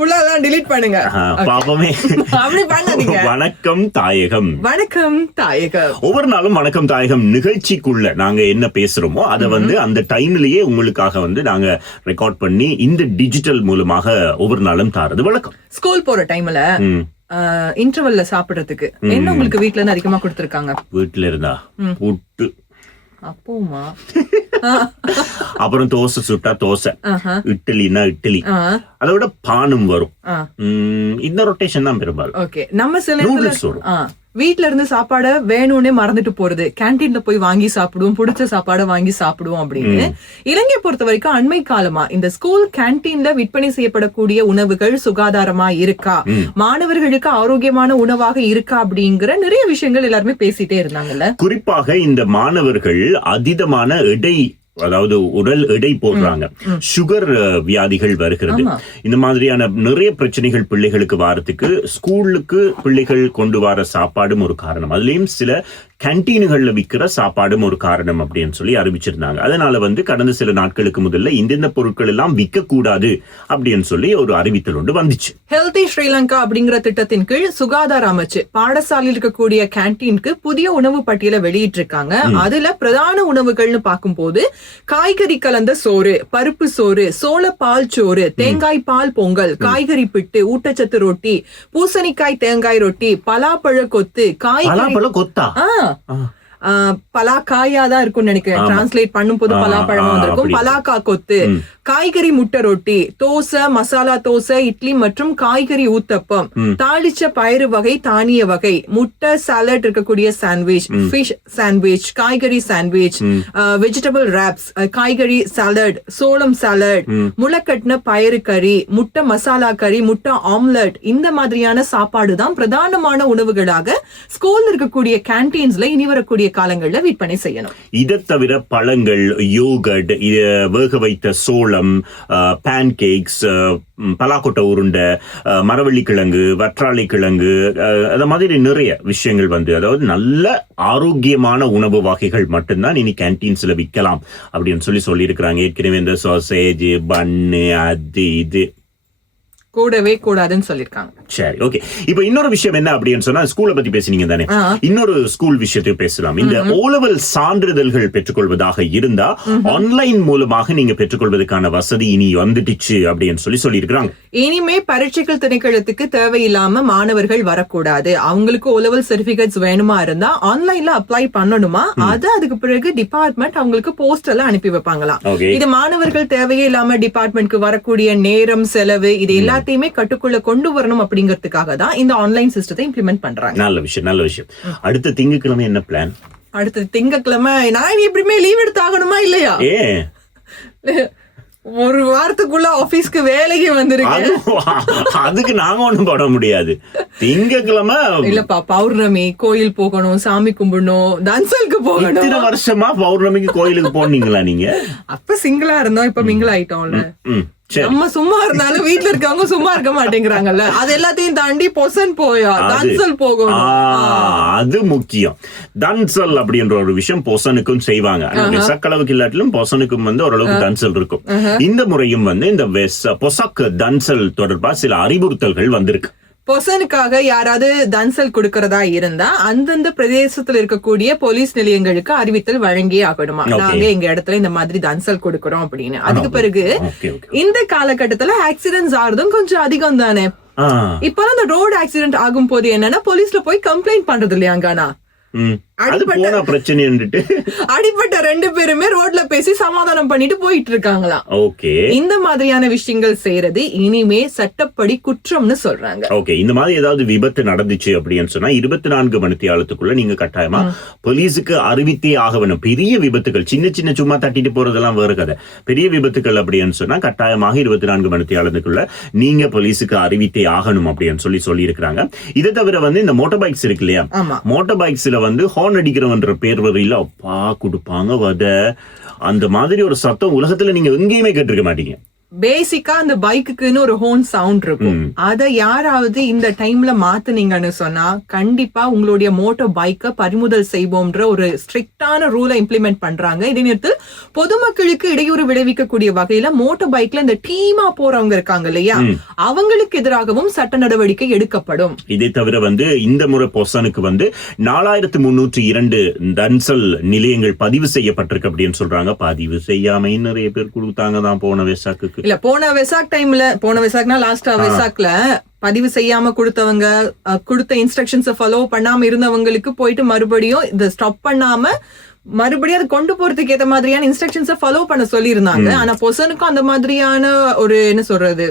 ஃபுல்லா எல்லாம் delete பண்ணுங்க. பாப்பமே. அப்படி பண்ணாதீங்க. வணக்கம் தாயகம். வணக்கம் தாயகம். ஒவ்வொரு நாளும் வணக்கம் தாயகம் நிகழ்ச்சிக்குள்ள நாங்க என்ன பேசுறோமோ அதை வந்து அந்த டைம்லயே உங்களுக்காக வந்து நாங்க ரெக்கார்ட் பண்ணி இந்த டிஜிட்டல் மூலமாக ஒவ்வொரு நாளும் தாரது வழக்கம். ஸ்கூல் போற டைம்ல இன்டர்வல்ல சாப்பிடுறதுக்கு என்ன உங்களுக்கு வீட்ல இருந்து அதிகமா கொடுத்திருக்காங்க? வீட்டுல இருந்தா புட்டு, அப்போமா அப்புறம் தோசை சுட்டா தோசை, இட்லினா இட்லி, அதோட பானும் வரும். இந்த ரொட்டேஷன் தான் பெரும்பாலும். ஓகே, நம்ம சில வீட்ல இருந்து சாப்பாட வேணும்னே மறந்துட்டு போறது, கேன்டீன்ல போய் வாங்கி சாப்பிடுவோம், பிடிச்ச சாப்பாட வாங்கி சாப்பிடுவோம் அப்படின்னு. இலங்கை பொறுத்த வரைக்கும் அண்மை காலமா இந்த ஸ்கூல் கேன்டீன்ல விற்பனை செய்யப்படக்கூடிய உணவுகள் சுகாதாரமா இருக்கா, மாணவர்களுக்கு ஆரோக்கியமான உணவாக இருக்கா அப்படிங்கிற நிறைய விஷயங்கள் எல்லாருமே பேசிட்டே இருந்தாங்கல்ல. குறிப்பாக இந்த மாணவர்கள் அதீதமான அதாவது உடல் எடை போடுறாங்க, சுகர் வியாதிகள் வருகிறது, இந்த மாதிரியான நிறைய பிரச்சனைகள் பிள்ளைகளுக்கு வாரத்துக்கு ஸ்கூலுக்கு பிள்ளைகள் கொண்டு வர சாப்பாடும் ஒரு காரணம். அதுலயும் சில கேன்டீன்கள்ல விற்கிற சாப்பாடும் ஒரு காரணம் அப்படின்னு சொல்லி அறிவிச்சிருந்தாங்க. அதனால வந்து கடந்த சில நாட்களுக்கு முதல்ல இந்த பொருட்கள் எல்லாம் விற்க கூடாது அப்படின்னு சொல்லி ஒரு அறிவித்தல் ஒன்று வந்துச்சு. ஹெல்தி ஸ்ரீலங்கா அப்படிங்கிற திட்டத்தின் கீழ் சுகாதார அமைச்சு பாடசாலையில் இருக்கக்கூடிய கேன்டீனுக்கு புதிய உணவு பட்டியலை வெளியிட்டு இருக்காங்க. அதுல பிரதான உணவுகள்னு பார்க்கும் போது காய்கறி கலந்த சோறு, பருப்பு சோறு, சோள பால் சோறு, தேங்காய் பால் பொங்கல், காய்கறி பிட்டு, ஊட்டச்சத்து ரொட்டி, பூசணிக்காய் தேங்காய் ரொட்டி, பலாப்பழ கொத்து, காய்கறி கொத்தா பலாக்காயா தான் இருக்கும்னு நினைக்கிறேன், டிரான்ஸ்லேட் பண்ணும் போது பலாப்பழமா வந்திருக்கும், பலாக்கா கொத்து, காய்கறி முட்டை ரொட்டி, தோசை, மசாலா தோசை, இட்லி மற்றும் காய்கறி ஊத்தப்பம், தாளிச்ச பயிறு வகை, தானிய வகை, முட்டை சாலட் இருக்கக்கூடிய சாண்ட்விச், ஃபிஷ் சாண்ட்விச், காய்கறி சாண்ட்விச், வெஜிடபிள் ராப்ஸ், காய்கறி சாலட், சோளம் சாலட், முளைக்கட்டின பயிறு கறி, முட்டை மசாலா கறி, முட்டை ஆம்லெட், இந்த மாதிரியான சாப்பாடு தான் பிரதானமான உணவுகளாக ஸ்கூல்ல இருக்கக்கூடிய கேன்டீன்ஸ்ல இனி வரக்கூடிய காலங்கள்ல விற்பனை செய்யணும். இதை தவிர பழங்கள், யோகர்ட், வேக வைத்த சோளம், பேன் கேக்ஸ், பலாக்கொட்டை உருண்டை, மரவள்ளி கிழங்கு, வற்றாழை கிழங்கு, அந்த மாதிரி நிறைய விஷயங்கள் வந்து, அதாவது நல்ல ஆரோக்கியமான உணவு வகைகள் மட்டும்தான் இனி கேன்டீன்ஸ்ல விற்கலாம் அப்படின்னு சொல்லியிருக்கிறாங்க. ஏற்கனவே இந்த சாசேஜ், பன்னு, அது இது கூடவே கூடாதுன்னு சொல்லிருக்காங்க. சரி, ஓகே. இப்ப இன்னொரு விஷயம் என்ன அப்படின்னு சொன்னா, ஸ்கூலை பத்தி பேசினீங்க தானே, இன்னொரு ஸ்கூல் விஷயத்தை பேசலாம். இந்த ஓலெவல் சான்றிதழ்கள் பெற்றுக்கொள்வதாக இருந்தா ஆன்லைன் மூலமாக நீங்க பெற்றுக்கொள்வதற்கான வசதி இனி வந்துடுச்சு அப்படின்னு சொல்லியிருக்காங்க. இனிமே பரீட்சைகள் திணைக்களத்துக்கு தேவையில்லாம மாணவர்கள் வரக்கூடாது. அவங்களுக்கு ஓலெவல் சர்டிபிகேட்ஸ் வேணுமா இருந்தா ஆன்லைன்ல அப்ளை பண்ணணுமா, அது அதுக்கு பிறகு டிபார்ட்மெண்ட் அவங்களுக்கு போஸ்ட் எல்லாம் அனுப்பி வைப்பாங்களாம். இது மாணவர்கள் தேவையே இல்லாம டிபார்ட்மெண்ட்க்கு வரக்கூடிய நேரம், செலவு, இது எல்லாத்தையுமே கட்டுக்குள்ள கொண்டு வரணும் அப்படிங்கிறதுக்காக தான் இந்த ஆன்லைன் சிஸ்டத்தை இம்ப்ளிமெண்ட் பண்றாங்க. நல்ல விஷயம். அடுத்த திங்கட்கிழமை என்ன பிளான்? அடுத்த திங்கட்கிழமை நான் எப்படியுமே லீவ் எடுத்து ஆகணுமா இல்லையா? ஒரு வாரத்துக்குள்ள ஆபீஸ்க்கு வேலைக்கு வந்திருக்கு, அதுக்கு நாங்க ஒண்ணும் போட முடியாது. திங்கட்கிழமை இல்லப்பா, பௌர்ணமி கோயில் போகணும், சாமி கும்பிடணும், தன்சலுக்கு போகணும். இத்தனை வருஷமா பௌர்ணமிக்கு கோயிலுக்கு போனீங்களா நீங்க? அப்ப சிங்கிளா இருந்தோம், இப்ப மிங்கிள் ஆயிட்டோம்ல. நம்ம சும்மா இருந்தாலும் வீட்டுல இருக்கவங்க சும்மா இருக்க மாட்டேங்கிறாங்கல்ல, அது எல்லாத்தையும் தாண்டி பொசன் போயா தன்சல் போகணும். அது முக்கியம். தன்சல் அப்படின்ற ஒரு விஷயம் பொசனுக்கும் செய்வாங்க. சக்களவுக்கு இல்லாட்டிலும் பொசனுக்கும் வந்து ஓரளவுக்கு தன்சல் இருக்கும். இந்த முறையும் வந்து இந்த பொசக் தன்சல் தொடர்பா சில அறிவுறுத்தல்கள் வந்திருக்கு. பொசனுக்காக யாராவது தன்சல் கொடுக்கறதா இருந்தா அந்தந்த பிரதேசத்துல இருக்கக்கூடிய போலீஸ் நிலையங்களுக்கு அறிவித்தல் வழங்கியே ஆகணுமா, நாங்க எங்க இடத்துல இந்த மாதிரி தன்சல் கொடுக்கறோம் அப்படின்னு. அதுக்கு பிறகு இந்த காலகட்டத்துல ஆக்சிடென்ட்ஸ் ஆறதும் கொஞ்சம் அதிகம் தானே. இப்ப அந்த ரோடு ஆக்சிடென்ட் ஆகும் போது என்னன்னா போலீஸ்ல போய் கம்ப்ளைண்ட் பண்றது இல்லையாங்கானா, அடிப்பட்ட 2 பேருமே ரோட்ல பேசி சமாதானம் பண்ணிட்டு போயிட்டு இருக்காங்களாம். ஓகே, இந்த மாதிரியான விஷயங்கள் செய்யறது இனிமே சட்டப்படி குற்றம்னு சொல்றாங்க. ஓகே, இந்த மாதிரி ஏதாவது விபத்து நடந்துச்சு அப்படின்னு சொன்னா 24 மணித்தியாலத்துக்குள்ள நீங்க கட்டாயமா போலீஸுக்கு அறிவித்தே ஆக வேணும். பெரிய விபத்துகள், சின்ன சும்மா தட்டிட்டு போறதெல்லாம் வேறு கதை. பெரிய விபத்துகள் அப்படின்னு சொன்னா கட்டாயமாக 24 மணித்தியாலத்துக்குள்ள நீங்க போலீஸுக்கு அறிவித்தே ஆகணும் அப்படின்னு சொல்லி இருக்கிறாங்க. இதை தவிர வந்து இந்த மோட்டார் பைக்ஸ் இருக்கு இல்லையா, மோட்டார் பைக்ஸ்ல வந்து ஹார்ன் அடிக்கிறவன்ற பேர் வரையில அப்பா கொடுப்பாங்க வத, அந்த மாதிரி ஒரு சத்தம் உலகத்துல நீங்க எங்கேயுமே கேட்டிருக்க மாட்டீங்க. பேசிக்கா அந்த பைக்குன்னு ஒரு ஹோன் சவுண்ட் இருக்கும். அத யாராவது இந்த டைம்ல மாத்துனீங்கன்னு சொன்னா கண்டிப்பா உங்களுடைய மோட்டார் பைக்கை பறிமுதல் செய்வோம்ன்ற ஒரு ஸ்ட்ரிக்டான ரூலை இம்ப்ளிமெண்ட் பண்றாங்க. இதே நேரத்தில் பொதுமக்களுக்கு இடையூறு விளைவிக்கக்கூடிய வகையில மோட்டார் பைக்ல இந்த டீமா போறவங்க இருக்காங்க இல்லையா, அவங்களுக்கு எதிராகவும் சட்ட நடவடிக்கை எடுக்கப்படும். இதை தவிர இந்த முறை பொசனுக்கு 4302 டன்சல் நிலையங்கள் பதிவு செய்யப்பட்டிருக்கு அப்படின்னு சொல்றாங்க. பதிவு செய்யாம நிறைய பேர் கொடுத்தாங்க தான் போன வெசாக்கு. இல்ல போன வெசாக் டைம்ல, போன வெசாக்னா லாஸ்டா வெசாக்ல பதிவு செய்யாம கொடுத்தவங்க, கொடுத்த இன்ஸ்ட்ரக்ஷன்ஸை ஃபாலோ பண்ணாம இருந்தவங்களுக்கு போயிட்டு மறுபடியும் இதை ஸ்டாப் பண்ணாம மறுபடியும் அது கொண்டு போறதுக்கு ஏத்த மாதிரியான இன்ஸ்ட்ரக்ஷன்ஸை ஃபாலோ பண்ண சொல்லி இருந்தாங்க. ஆனா பொசனுக்கும் அந்த மாதிரியான ஒரு என்ன சொல்றது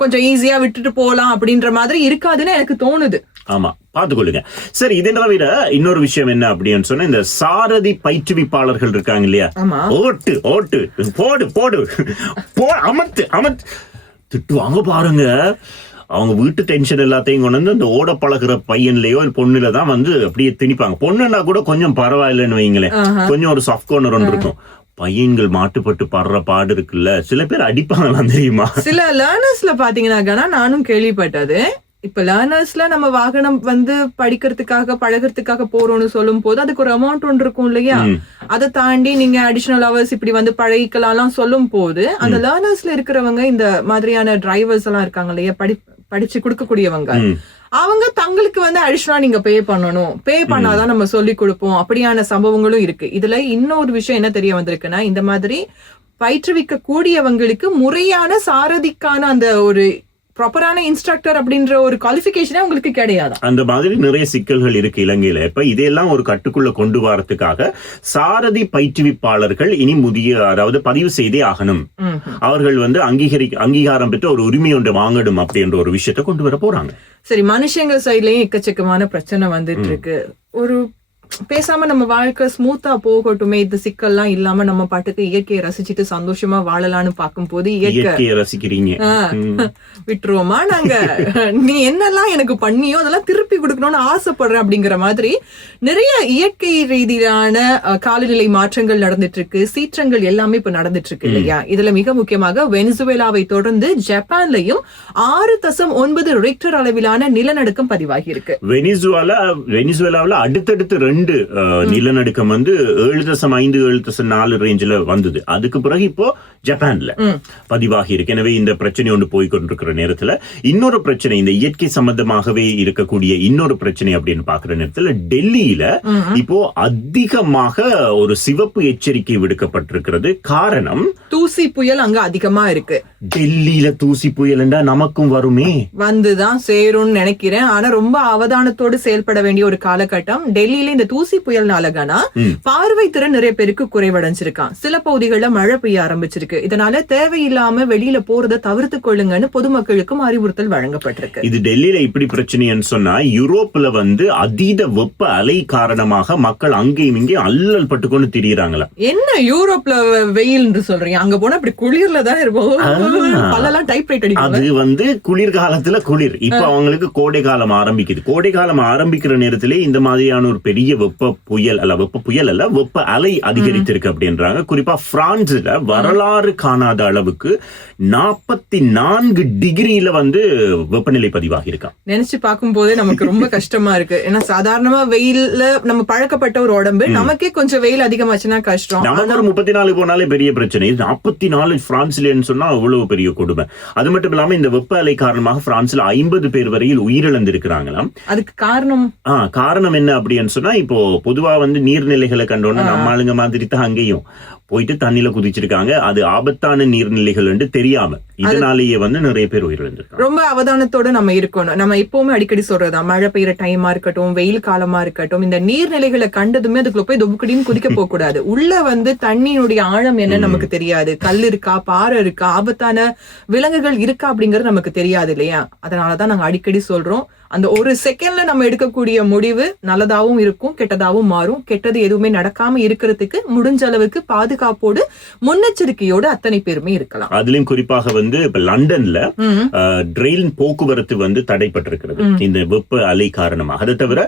கொஞ்சம் ஈஸியா விட்டுட்டு போலாம் அப்படின்ற மாதிரி இருக்காதுன்னு எனக்கு தோணுது. ஆமா, பாத்துக்கொள்ளுங்க. சரி, இதை தவிர இன்னொரு விஷயம் என்ன அப்படின்னு சொன்னா, இந்த சாரதி பயிற்றுவிப்பாளர்கள் இருக்காங்க இல்லையா, ஓட்டு ஓட்டு போடு போடு அமர்த்து அமர்த்து திட்டுவாங்க பாருங்க. அவங்க வீட்டு டென்ஷன் எல்லாத்தையும் கொண்டு வந்து அந்த ஓட பழகுற பையன்லயோ பொண்ணுல தான் அப்படியே திணிப்பாங்க. பொண்ணுன்னா கூட கொஞ்சம் பரவாயில்லைன்னு வைங்களேன், கொஞ்சம் ஒரு சாஃப்ட் கார்னர் ஒன்று இருக்கும். பையன்கள் மாட்டுப்பட்டு படுற பாடு இருக்குல்ல, சில பேர் அடிப்பாங்களாம் தெரியுமா? சில லேர்னர்ஸ்ல பாத்தீங்கன்னா நானும் கேள்விப்பட்டது. இப்ப லேர்னர்ஸ்ல நம்ம வாகனம் படிக்கிறதுக்காக பழகிறதுக்காக போறோம்னு சொல்லும் போது அதுக்கு ஒரு அமௌண்ட் ஒன்று இருக்கும் இல்லையா, அதை தாண்டி நீங்க அடிஷனல் ஹவர்ஸ் இப்படி பழகிக்கலாம் சொல்லும் போது அந்த லேர்னர்ஸ்ல இருக்கிறவங்க இந்த மாதிரியான டிரைவர்ஸ் எல்லாம் இருக்காங்க இல்லையா, படிச்சு கொடுக்கக்கூடியவங்க, அவங்க தங்களுக்கு அடிஷனலா நீங்க பே பண்ணணும், பே பண்ணாதான் நம்ம சொல்லி கொடுப்போம் அப்படியான சம்பவங்களும் இருக்கு. இதுல இன்னொரு விஷயம் என்ன தெரிய வந்திருக்குன்னா, இந்த மாதிரி பயிற்றுவிக்க கூடியவங்களுக்கு முறையான சாரதிக்கான அந்த ஒரு ப்ராப்பரான இன்ஸ்ட்ரக்டர் அப்படின்ற ஒரு குவாலிஃபிகேஷனே உங்களுக்கு கிடையாது. அந்த மாதிரி நிறைய சிக்கல்கள் இருக்கு இலங்கையில. இப்ப இதெல்லாம் ஒரு கட்டுக்குள்ள கொண்டு வரதுக்காக சாரதி பயிற்றுவிப்பாளர்கள் இனி அதாவது பதிவு செய்தே ஆகணும். அவர்கள் அங்கீகாரம் பெற்ற ஒரு உரிமை ஒன்றை வாங்கணும் அப்படின்ற ஒரு விஷயத்தை கொண்டு வர போறாங்க. சரி, மனுஷங்க சைட்லயும் எக்கச்சக்கமான பிரச்சனை வந்துட்டு இருக்கு. ஒரு பேசாம நம்ம வாழ்க்கை ஸ்மூத்தா போகட்டுமே, இந்த சிக்கல்லாம் இல்லாம நம்ம பாட்டுக்கு இயற்கையை ரசிச்சுட்டு சந்தோஷமா வாழலாம்னு பார்க்கும் போது இயற்கையை ரசிக்கிறீங்க விட்டுருவோமா நாங்க, நீ என்னெல்லாம் எனக்கு பண்ணியோ அதெல்லாம் திருப்பி கொடுக்கணும்னு ஆசைப்படுறேன் அப்படிங்கிற மாதிரி நிறைய இயற்கை ரீதியான காலநிலை மாற்றங்கள் நடந்துட்டு இருக்கு. சீற்றங்கள் எல்லாமே இப்ப நடந்துட்டு இருக்கு இல்லையா. இதுல மிக முக்கியமாக வெனிசுவேலாவை தொடர்ந்து ஜப்பான்லயும் 6.9 ரிக்டர் அளவிலான நிலநடுக்கம் பதிவாகி இருக்கு. வெனிசுவேலாவில் அடுத்தடுத்து 2 நிலநடுக்கம் 7.5 7.4 ரேஞ்சில வந்தது. அதுக்கு பிறகு இப்போ ஜப்பான்ல பதிவாகி இருக்கு. எனவே இந்த பிரச்சனை ஒன்று போய்கொண்டிருக்கிற நேரத்துல இன்னொரு பிரச்சனை, இந்த இயற்கை சம்பந்தமாகவே இருக்கக்கூடிய இன்னொரு பிரச்சனை அப்படின்னு பாக்குற நேரத்துல டெல்லியில இப்போ அதிகமாக ஒரு சிவப்பு எச்சரிக்கை விடுக்கப்பட்டிருக்கிறது. காரணம், தூசி புயல் அங்க அதிகமா இருக்கு. டெல்லியில தூசி புயல் என்றா நமக்கும் வருமே, வந்துதான் சேரும்னு நினைக்கிறேன். ஆனா ரொம்ப அவதானத்தோடு செயல்பட வேண்டிய ஒரு காலகட்டம். டெல்லியில இந்த தூசி புயல்னாலகானா பார்வை திறன் நிறைய பேருக்கு குறைவடைஞ்சிருக்கான். சில பகுதிகளில் மழை பெய்ய ஆரம்பிச்சிருக்கு. இதனால தேவையில்லாம வெளியில போறதை தவிர்த்து கொள்ளுங்கன்னு பொதுமக்களுக்கும் அறிவுறுத்தல் வழங்கப்பட்டிருக்கு. இது டெல்லியில இப்படி பிரச்சனைன்னு சொன்னா, யூரோப்ல அதீத வெப்ப அலை காரணமாக மக்கள் அங்கேயும் இங்கேயும் அல்லல் பட்டுக்கொண்டு திரியிறாங்களா. என்ன யூரோப்ல வெயில் சொல்றீங்க? அங்க போனா அப்படி குளிர்ல தான் இருப்போம். பல்லெல்லாம் டைப் ரைட் அடிக்கும். அது குளிர்காலத்துல குளிர். இப்ப அவங்களுக்கு கோடை காலம் ஆரம்பிக்குது. கோடை காலம் ஆரம்பிக்கிற நேரத்திலே இந்த மாதிரியான ஒரு பெரிய வெப்ப அலை அதிகரித்திருக்கு அப்படின்றாங்க. குறிப்பா பிரான்ஸ்ல வரலாறு காணாத அளவுக்கு 44 டிகிரியில வெப்பநிலை பதிவாகி இருக்கா. நினைச்சு பார்க்கும் போதே நமக்கு ரொம்ப கஷ்டமா இருக்கு. ஏன்னா சாதாரணமா வெயில்ல நம்ம பழக்கப்பட்ட ஒரு உடம்பு, நமக்கே கொஞ்சம் வெயில் அதிகமாச்சுன்னா கஷ்டம். நமக்கு ஒரு 34 போனாலே பெரிய பிரச்சனை. 44 பிரான்ஸ்லன்னு சொன்னா அவ்வளவு பெரிய கொடுமை. அது மட்டும் இல்லாம இந்த வெப்ப அலை காரணமாக பிரான்ஸ்ல 50 பேர் வரையில் உயிரிழந்திருக்கிறாங்களாம். அதுக்கு காரணம் என்ன அப்படின்னு சொன்னா, இப்போ பொதுவா நீர்நிலைகளை கண்டோன்னா நம்ம ஆளுங்க மாதிரி தான் அங்கேயும் போயிட்டு தண்ணியில குதிச்சிருக்காங்க. அது ஆபத்தான நீர்நிலைகள் என்று தெரியாம இதனாலேயே நிறைய பேர் உயிரிழந்திருக்காங்க. ரொம்ப அவதானத்தோட நம்ம இருக்கணும். நம்ம எப்பவுமே அடிக்கடி சொல்றதா, மழை பெய்யற டைமா இருக்கட்டும், வெயில் காலமா இருக்கட்டும், இந்த நீர்நிலைகளை கண்டதுமே அதுக்குள்ள போய் தொப்புக்கடின்னு குதிக்க போக கூடாது. உள்ள தண்ணியினுடைய ஆழம் என்ன நமக்கு தெரியாது. கல் இருக்கா, பாறை இருக்கா, ஆபத்தான விலங்குகள் இருக்கா அப்படிங்கறது நமக்கு தெரியாது இல்லையா. அதனாலதான் நாங்க அடிக்கடி சொல்றோம், அந்த ஒரு செகண்ட்ல நம்ம எடுக்கக்கூடிய முடிவு நல்லதாவும் இருக்கும், கெட்டதாவும் மாறும். கெட்டது எதுவுமே நடக்காம இருக்கிறதுக்கு முடிஞ்ச அளவுக்கு பாதுகாப்போடு முன்னெச்சரிக்கையோடு அத்தனை பேருமே இருக்கலாம். அதுலயும் குறிப்பாக இப்ப லண்டன்ல ட்ரெயின் போக்குவரத்து தடைப்பட்டிருக்கிறது இந்த வெப்ப அலை காரணமாக. அதை தவிர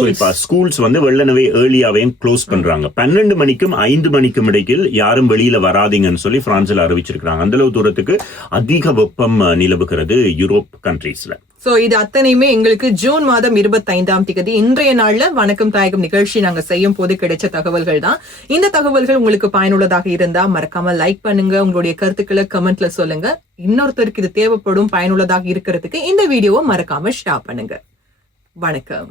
குறிப்பா ஸ்கூல்ஸ் வெள்ளனவே ஏர்லியாவையும் க்ளோஸ் பண்றாங்க. 12 மணிக்கும் 5 மணிக்கும் இடையில் யாரும் வெளியில வராதீங்கன்னு சொல்லி பிரான்ஸ்ல அறிவிச்சிருக்காங்க. அந்த அளவு தூரத்துக்கு அதிக வெப்பம் நிலவுகிறது யூரோப் கண்ட்ரீஸ்ல. சோ இது அத்தனையுமே எங்களுக்கு ஜூன் மாதம் 25ஆம் தேதி இன்றைய நாள்ல வணக்கம் தாயகம் நிகழ்ச்சி நாங்க செய்யும் போது கிடைச்ச தகவல்கள் தான். இந்த தகவல்கள் உங்களுக்கு பயனுள்ளதாக இருந்தா மறக்காம லைக் பண்ணுங்க, உங்களுடைய கருத்துக்களை கமெண்ட்ல சொல்லுங்க. இன்னொருத்தருக்கு இது தேவைப்படும், பயனுள்ளதாக இருக்கிறதுக்கு இந்த வீடியோவை மறக்காம ஷேர் பண்ணுங்க. வணக்கம்.